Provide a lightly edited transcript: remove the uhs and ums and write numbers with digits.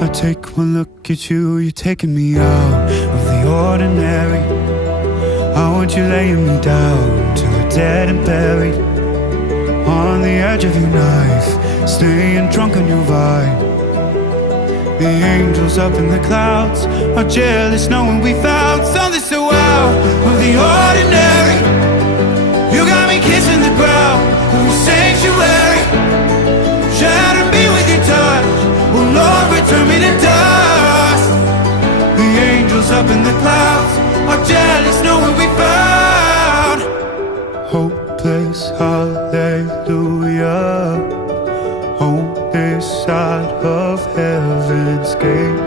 I take one look at you, you're taking me out of the ordinary. I want you laying me down till we're dead and buried, on the edge of your knife, staying drunk on your vine. The angels up in the clouds are jealous knowing we found something so out of the ordinary. You got me kissing the ground of your sanctuary, shatter me with your touch, oh Lord, return me to dust. The angels up in the clouds are jealous knowing we found hopeless hallelujah on this side of heaven's gate.